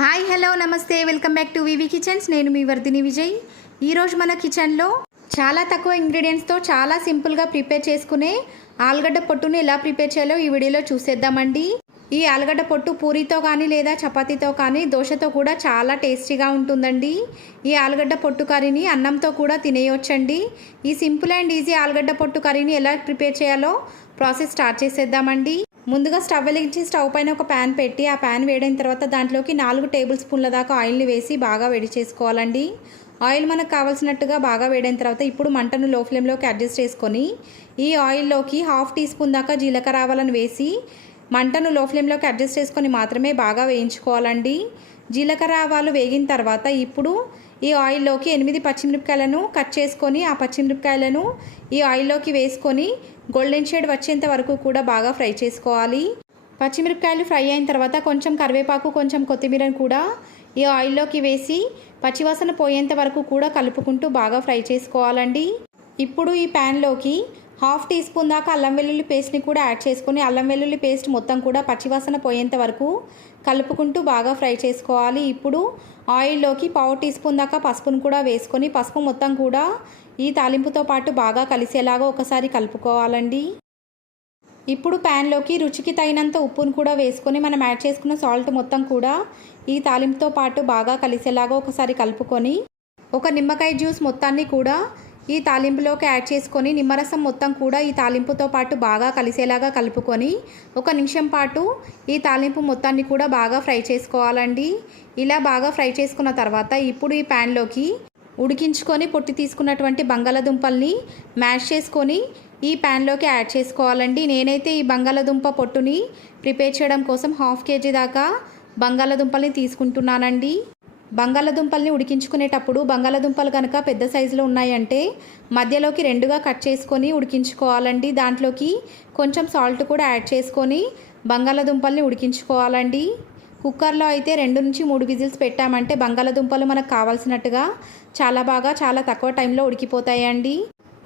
Hi hello namaste. Welcome back to Vivi kitchens. నేను మీ వర్ధిని విజయ్. ఈరోజు మన కిచెన్లో చాలా తక్కువ ఇంగ్రీడియంట్స్తో చాలా సింపుల్గా ప్రిపేర్ చేసుకునే ఆలుగడ్డ పొట్టును ఎలా ప్రిపేర్ చేయాలో ఈ వీడియోలో చూసేద్దామండి. ఈ ఆలుగడ్డ పొట్టు పూరితో కానీ లేదా చపాతీతో కానీ దోశతో కూడా చాలా టేస్టీగా ఉంటుందండి. ఈ ఆలుగడ్డ పొట్టు కర్రీని అన్నంతో కూడా తినేయొచ్చండి. ఈ సింపుల్ అండ్ ఈజీ ఆలుగడ్డ పొట్టు కర్రీని ఎలా ప్రిపేర్ చేయాలో ప్రాసెస్ స్టార్ట్ చేసేద్దామండి. ముందుగా స్టవ్ వెలిగించి స్టవ్ పైన ఒక ప్యాన్ పెట్టి ఆ ప్యాన్ వేడైన తర్వాత దాంట్లోకి నాలుగు టేబుల్ స్పూన్ల దాకా ఆయిల్ని వేసి బాగా వేడి చేసుకోవాలండి. ఆయిల్ మనకు కావాల్సినట్టుగా బాగా వేడైన తర్వాత ఇప్పుడు మంటను లో ఫ్లేమ్లోకి అడ్జస్ట్ చేసుకొని ఈ ఆయిల్లోకి హాఫ్ టీ స్పూన్ దాకా జీలకర్ర ఆవాలను వేసి మంటను లో ఫ్లేమ్లోకి అడ్జస్ట్ చేసుకొని మాత్రమే బాగా వేయించుకోవాలండి. జీలకర్ర ఆవాలు వేగిన తర్వాత ఇప్పుడు ఈ ఆయిల్లోకి ఎనిమిది పచ్చిమిరపకాయలను కట్ చేసుకొని ఆ పచ్చిమిరపకాయలను ఈ ఆయిల్లోకి వేసుకొని గోల్డెన్ షేడ్ వచ్చేంత వరకు కూడా బాగా ఫ్రై చేసుకోవాలి. పచ్చిమిరపకాయలు ఫ్రై అయిన తర్వాత కొంచెం కరివేపాకు కొంచెం కొత్తిమీరను కూడా ఈ ఆయిల్లోకి వేసి పచ్చివాసన పోయేంత వరకు కూడా కలుపుకుంటూ బాగా ఫ్రై చేసుకోవాలండి. ఇప్పుడు ఈ ప్యాన్లోకి హాఫ్ టీ స్పూన్ దాకా అల్లం వెల్లుల్లి పేస్ట్ని కూడా యాడ్ చేసుకొని అల్లం వెల్లుల్లి పేస్ట్ మొత్తం కూడా పచ్చివాసన పోయేంత వరకు కలుపుకుంటూ బాగా ఫ్రై చేసుకోవాలి. ఇప్పుడు ఆయిల్లోకి పావు టీ స్పూన్ దాకా పసుపును కూడా వేసుకొని పసుపు మొత్తం కూడా ఈ తాలింపుతో పాటు బాగా కలిసేలాగా ఒకసారి కలుపుకోవాలండి. ఇప్పుడు ప్యాన్లోకి రుచికి తగినంత ఉప్పును కూడా వేసుకొని మనం యాడ్ చేసుకున్న సాల్ట్ మొత్తం కూడా ఈ తాలింపుతో పాటు బాగా కలిసేలాగా ఒకసారి కలుపుకొని ఒక నిమ్మకాయ జ్యూస్ మొత్తాన్ని కూడా ఈ తాలింపులోకి యాడ్ చేసుకొని నిమ్మరసం మొత్తం కూడా ఈ తాలింపుతో పాటు బాగా కలిసేలాగా కలుపుకొని ఒక నిమిషం పాటు ఈ తాలింపు మొత్తాన్ని కూడా బాగా ఫ్రై చేసుకోవాలండి. ఇలా బాగా ఫ్రై చేసుకున్న తర్వాత ఇప్పుడు ఈ ప్యాన్లోకి ఉడికించుకొని పొట్టి తీసుకున్నటువంటి బంగాళదుంపల్ని మ్యాష్ చేసుకొని ఈ ప్యాన్లోకి యాడ్ చేసుకోవాలండి. నేనైతే ఈ బంగాళదుంప పొట్టుని ప్రిపేర్ చేయడం కోసం హాఫ్ కేజీ దాకా బంగాళదుంపల్ని తీసుకుంటున్నానండి. బంగాళదుంపల్ని ఉడికించుకునేటప్పుడు బంగాళదుంపలు కనుక పెద్ద సైజులో ఉన్నాయంటే మధ్యలోకి రెండుగా కట్ చేసుకొని ఉడికించుకోవాలండి. దాంట్లోకి కొంచెం సాల్ట్ కూడా యాడ్ చేసుకొని బంగాళదుంపల్ని ఉడికించుకోవాలండి. కుక్కర్లో అయితే రెండు నుంచి మూడు విజిల్స్ పెట్టామంటే బంగాళదుంపలు మనకు కావాల్సినట్టుగా చాలా బాగా చాలా తక్కువ టైంలో ఉడికిపోతాయండి.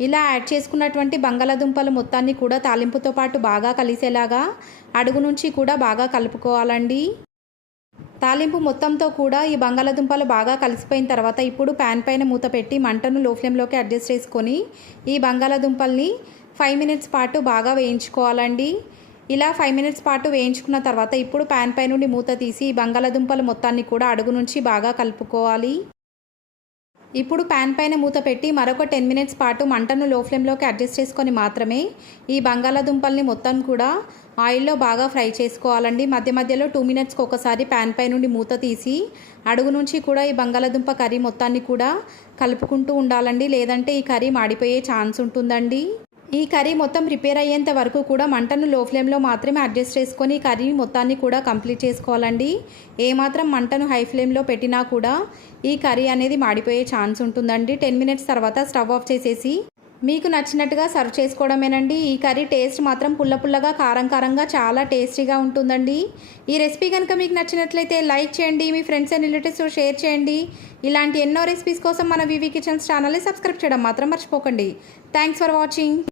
ఇలా యాడ్ చేసుకున్నటువంటి బంగాళదుంపలు మొత్తాన్ని కూడా తాలింపుతో పాటు బాగా కలిసేలాగా అడుగు నుంచి కూడా బాగా కలుపుకోవాలండి. తాలింపు మొత్తంతో కూడా ఈ బంగాళాదుంపలు బాగా కలిసిపోయిన తర్వాత ఇప్పుడు ప్యాన్ పైన మూత పెట్టి మంటను లో ఫ్లేమ్లోకి అడ్జస్ట్ చేసుకొని ఈ బంగాళాదుంపల్ని ఫైవ్ మినిట్స్ పాటు బాగా వేయించుకోవాలండి. ఇలా ఫైవ్ మినిట్స్ పాటు వేయించుకున్న తర్వాత ఇప్పుడు ప్యాన్ పై నుండి మూత తీసి ఈ బంగాళదుంపల మొత్తాన్ని కూడా అడుగు నుంచి బాగా కలుపుకోవాలి. ఇప్పుడు ప్యాన్ పైన మూత పెట్టి మరొక టెన్ మినిట్స్ పాటు మంటను లో ఫ్లేమ్లోకి అడ్జస్ట్ చేసుకొని మాత్రమే ఈ బంగాళాదుంపల్ని మొత్తం కూడా ఆయిల్లో బాగా ఫ్రై చేసుకోవాలండి. మధ్య మధ్యలో టూ మినిట్స్కి ఒకసారి ప్యాన్ పై నుండి మూత తీసి అడుగు నుంచి కూడా ఈ బంగాళాదుంప కర్రీ మొత్తాన్ని కూడా కలుపుకుంటూ ఉండాలండి. లేదంటే ఈ కర్రీ మాడిపోయే ఛాన్స్ ఉంటుందండి. ఈ కర్రీ మొత్తం ప్రిపేర్ అయ్యేంత వరకు కూడా మంటను లో ఫ్లేమ్లో మాత్రమే అడ్జస్ట్ చేసుకొని కర్రీ మొత్తాన్ని కూడా కంప్లీట్ చేసుకోవాలండి. ఏమాత్రం మంటను హై ఫ్లేమ్లో పెట్టినా కూడా ఈ కర్రీ అనేది మాడిపోయే ఛాన్స్ ఉంటుందండి. టెన్ మినిట్స్ తర్వాత స్టవ్ ఆఫ్ చేసేసి మీకు నచ్చినట్టుగా సర్వ్ చేసుకోవడమేనండి. ఈ కర్రీ టేస్ట్ మాత్రం పుల్ల పుల్లగా కారం కారంగా చాలా టేస్టీగా ఉంటుందండి. ఈ రెసిపీ కనుక మీకు నచ్చినట్లయితే లైక్ చేయండి మీ ఫ్రెండ్స్ అండ్ రిలేటివ్స్ షేర్ చేయండి. ఇలాంటి ఎన్నో రెసిపీస్ కోసం మన వివి కిచెన్స్ ఛానల్ని సబ్స్క్రైబ్ చేయడం మాత్రం మర్చిపోకండి. Thanks for watching.